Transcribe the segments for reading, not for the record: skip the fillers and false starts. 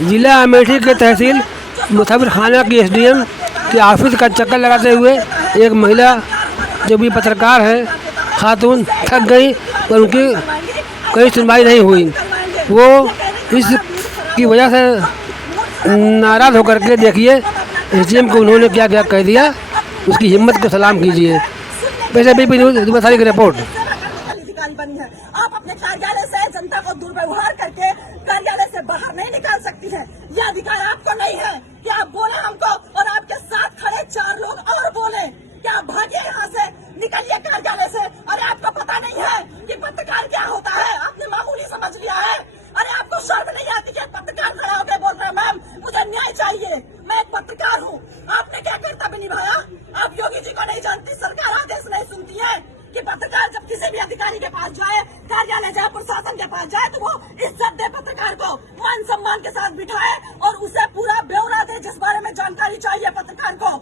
जिला अमेठी के तहसील मुसाफिर खाना की एसडीएम के ऑफिस का चक्कर लगाते हुए एक महिला जो भी पत्रकार है खातून थक गई और उनकी कोई सुनवाई नहीं हुई। वो इसकी वजह से नाराज़ होकर के देखिए एसडीएम को उन्होंने क्या क्या कह दिया, उसकी हिम्मत को सलाम कीजिए। वैसे बीपी न्यूज़ दुबसारी की रिपोर्ट। बनी है, आप अपने कार्यालय से जनता को दुर्व्यवहार करके कार्यालय से बाहर नहीं निकाल सकती है। यह अधिकार आपको नहीं है कि आप बोले हमको और आपके साथ खड़े 4 लोग और बोले कि आप भागिए यहाँ से, निकलिए कार्यालय से। अरे आपको पता नहीं है कि पत्रकार क्या होता है? आपने मामूली समझ लिया है। अरे आपको शर्म नहीं आती कि पत्रकार खड़ा होकर बोल रहे हैं मैम मुझे न्याय चाहिए, मैं एक पत्रकार हूँ। आपने क्या कर्तव्य निभाया? आप योगी जी को नहीं जानती, सरकार आदेश नहीं सुनती है कि पत्रकार जब किसी भी अधिकारी के पास जाए, कार्यालय जाए, प्रशासन के पास जाए तो वो इज्जत दे, पत्रकार को मान सम्मान के साथ बिठाए और उसे पूरा ब्यौरा दे जिस बारे में जानकारी चाहिए पत्रकार को।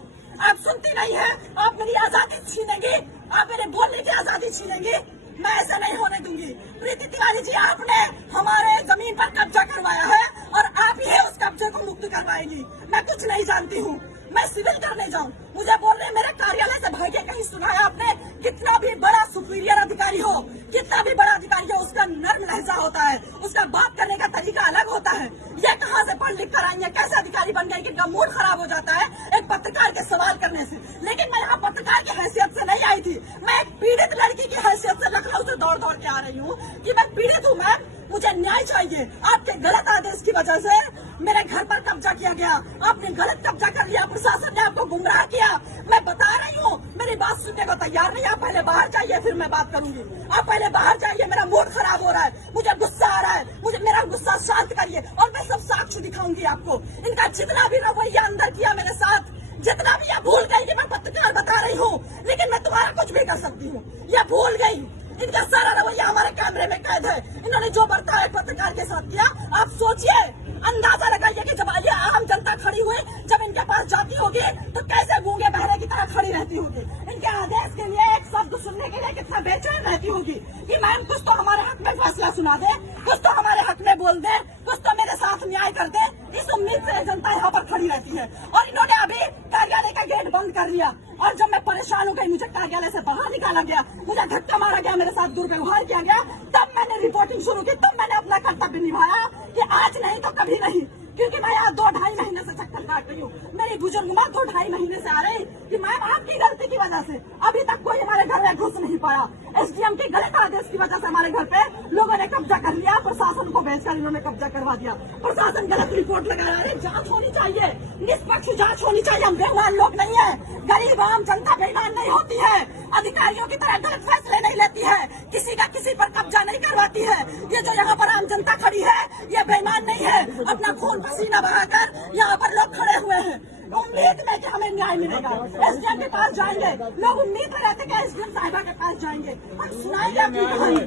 आप सुनती नहीं है, आप मेरी आजादी छीनेंगी, आप मेरे बोलने की आजादी छीनेंगी। मैं ऐसा नहीं होने दूंगी। प्रीति तिवारी जी, आपने हमारे जमीन पर कब्जा करवाया है और आप ही उस कब्जे को मुक्त करवाएंगी। मैं कुछ नहीं जानती हूँ, मैं सिविल करने जाऊँ, मुझे बोल रहे मेरे कार्यालय से भागे। कहीं सुना है आपने? कितना भी बड़ा सुपीरियर अधिकारी हो, कितना भी बड़ा अधिकारी हो, उसका नर्म लहजा होता है, उसका बात करने का तरीका अलग होता है। ये कहाँ से पढ़ लिख कर आई है? कैसे अधिकारी बन गई कि इनका मूड खराब हो जाता है एक पत्रकार के सवाल करने से? लेकिन मैं यहाँ पत्रकार की हैसियत से नहीं आई थी, मैं एक पीड़ित लड़की की हैसियत से लखनऊ से दौड़ दौड़ के आ रही हूँ कि मैं पीड़ित हूँ मैम, मुझे न्याय चाहिए। आपके गलत आदेश की वजह से मेरे घर पर कब्जा किया गया, आपने गलत कब्जा कर लिया, प्रशासन ने आपको गुमराह किया। मैं बता रही हूँ, मेरी बात सुनने को तैयार नहीं। आप पहले बाहर जाइए फिर मैं बात करूंगी। आप पहले बाहर जाइए, मेरा मूड खराब हो रहा है, मुझे गुस्सा आ रहा है, मुझे मेरा गुस्सा शांत करिए और मैं सब साक्ष्य दिखाऊंगी आपको। इनका जितना भी रवैया अंदर किया मेरे साथ, जितना भी, यह भूल गई कि मैं पत्रकार बता रही हूँ लेकिन मैं तुम्हारा कुछ भी कर सकती हूँ, यह भूल गई। इनका सारा रवैया हमारे कैमरे में कैद है। इन्होंने जो बर्ताव पत्रकार के साथ किया, आप सोचिए, अंदाजा लगाइए कि जब ये आम जनता खड़ी हुई, जब इनके पास जाती होगी तो कैसे गूंगे बहरे की तरह खड़ी रहती होगी। इनके आदेश के लिए एक शब्द सुनने के लिए कितना बेचैन रहती होगी कि मैम कुछ तो हमारे हक में फैसला सुना दे, कुछ तो हमारे हक में बोल दे, कुछ तो मेरे साथ न्याय कर दे। इस उम्मीद से जनता यहाँ पर खड़ी रहती है और इन्होंने अभी कार्यालय का गेट बंद कर लिया। और जब मैं परेशान हो गई, मुझे कार्यालय से बाहर निकाला गया, मुझे धक्का मारा गया, मेरे साथ दुर्व्यवहार किया गया, तब मैंने रिपोर्टिंग शुरू की, तब मैंने अपना कर्तव्य निभाया कि आज नहीं तो कभी नहीं। क्योंकि मैं यहाँ 2-2.5 महीने से चक्कर काट रही हूँ। मेरी बुजुर्ग माँ 2-2.5 महीने से आ रही कि मैम आपकी गलती की वजह से अभी तक कोई हमारे घर में घुस नहीं पाया। एसडीएम के गलत आदेश की वजह से हमारे घर पे लोगों ने कब्जा कर लिया, प्रशासन को भेजकर इन्होंने कब्जा करवा दिया। प्रशासन गलत रिपोर्ट लगा रहा है। जांच होनी चाहिए, निष्पक्ष जांच होनी चाहिए। हम बेईमान लोग नहीं है, गरीब आम जनता बेईमान नहीं होती है, अधिकारियों की तरह गलत फैसले नहीं लेती है, किसी का किसी पर कब्जा नहीं करवाती है। ये जो यहाँ पर आम जनता खड़ी है ये बेईमान नहीं है, अपना खून पसीना बहाकर यहाँ पर लोग खड़े हुए हैं उम्मीद में कि हमें न्याय मिलेगा। एसडीएम के पास जाएंगे, लोग उम्मीद में रहते कि एसडीएम साहिबा के पास जाएंगे, हम सुनाएंगे अपनी कहानी।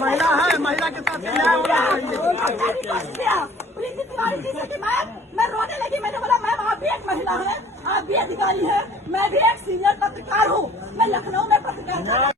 महिला है, महिला के साथ न्याय होना चाहिए। प्रीति तिवारी जी से कि मैं रोने लगी। मैंने बोला मैम आप भी एक महिला है, आप भी अधिकारी है, मैं भी एक सीनियर पत्रकार हूँ, मैं लखनऊ में पत्रकार